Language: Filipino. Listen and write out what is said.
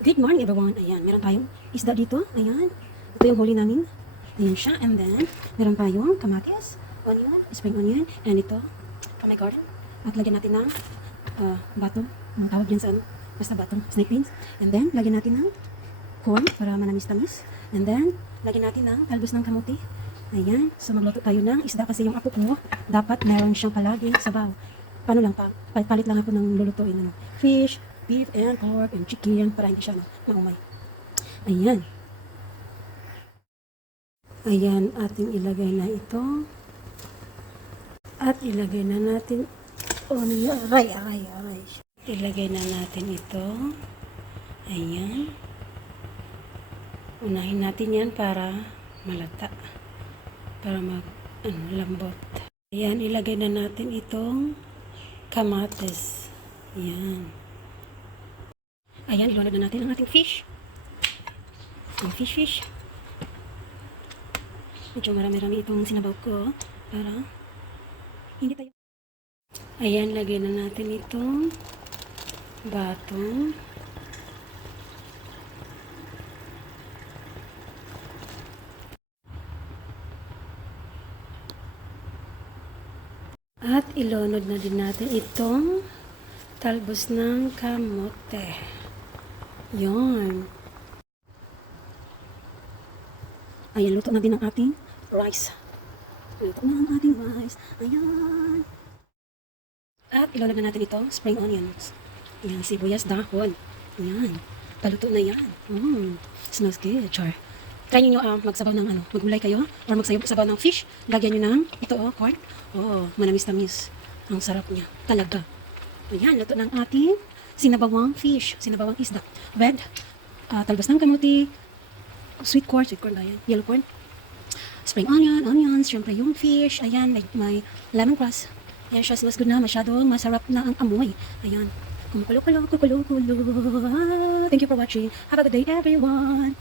Good morning everyone. Ayan, meron tayong isda dito. Ayan. Ito yung huli namin. Ayan siya. And then, meron tayong kamatis, onion, spring onion, and ito, kamay garden. At lagyan natin ng uh, bato. Ang tawag yan sa ano? Basta bato. Snake beans. And then, lagyan natin ng corn para manamis-tamis. And then, lagyan natin ng talbos ng kamuti. Ayan. So, magluto tayo ng isda kasi yung apo ko, dapat meron siyang palaging sabaw. Paano lang pa- Palit lang ako ng lulutuin. Ano? Fish, beef, and pork, and chicken para hindi siya maumay. Ayan. Ayan, ating ilagay na ito. At ilagay na natin, oh, aray, aray, aray. Ilagay na natin ito. Ayan. Unahin natin yan para malata. Para mag, ano, lambot. Ayan, ilagay na natin itong kamatis. Ayan. Ayan, ilunod na natin ang ating fish. Ang fish fish. Medyo marami-rami itong sinabaw ko para hindi tayo. Ayan, lagyan na natin itong bato. At ilunod na din natin itong talbos ng kamote. Yon. Ayan, luto na din ang ating rice. Luto na ang ating rice. Ayan. At ilunod na natin itong spring onions. Ayan, sibuyas, dahon. Ayan. Paluto na yan. Mm. Smells good, char. Try nyo uh, magsabaw ng ano, magulay kayo or magsabaw ng fish. Lagyan nyo ng ito oh, corn. Oh, manamis-tamis. Ang sarap niya. Talaga. Ayan, luto ng ating sinabawang fish. Sinabawang isda. Red, uh, talbos ng kamuti, sweet corn, sweet corn ba yan? Yellow corn. Spring onion, onions, syempre yung fish. Ayan, may, may lemongrass. Ayan siya, smells good na. Masyadong masarap na ang amoy. Ayan. Kumukulo-kulo, kukulo-kulo. Thank you for watching. Have a good day, everyone.